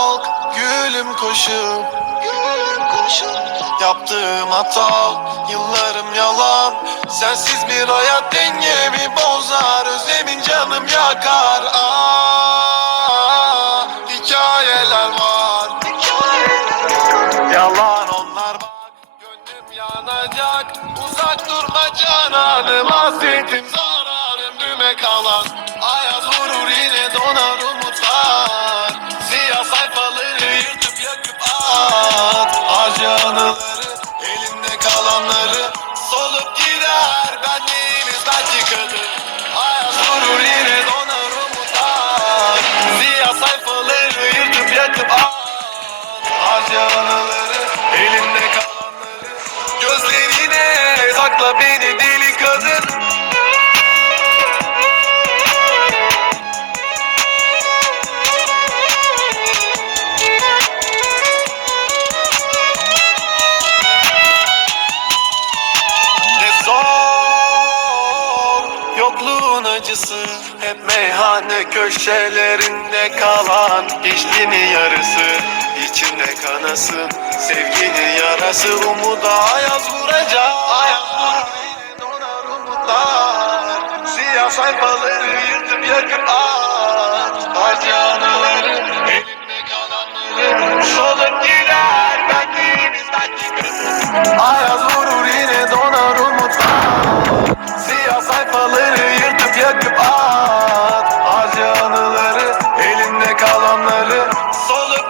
kalk gülüm koşup Gülüm koşup Yaptığım hata yıllarım yalan. Sensiz bir hayat dengemi bozar? Özlemin canım yakar. Ah, Hikayeler var. Yalan onlar bak Gönlüm yanacak. Uzak durma cananım Hasretim zarar ömrüme kalan Elimde yokluğun acısı Hep meyhane köşelerinde kalan İçkinin yarısı. İçimde kanasın Sevginin yarası. Umuda ayaz vuracak Ayaz vurur donar umutlar. Siyah sayfaları yırtıp yakıp at Acı Solo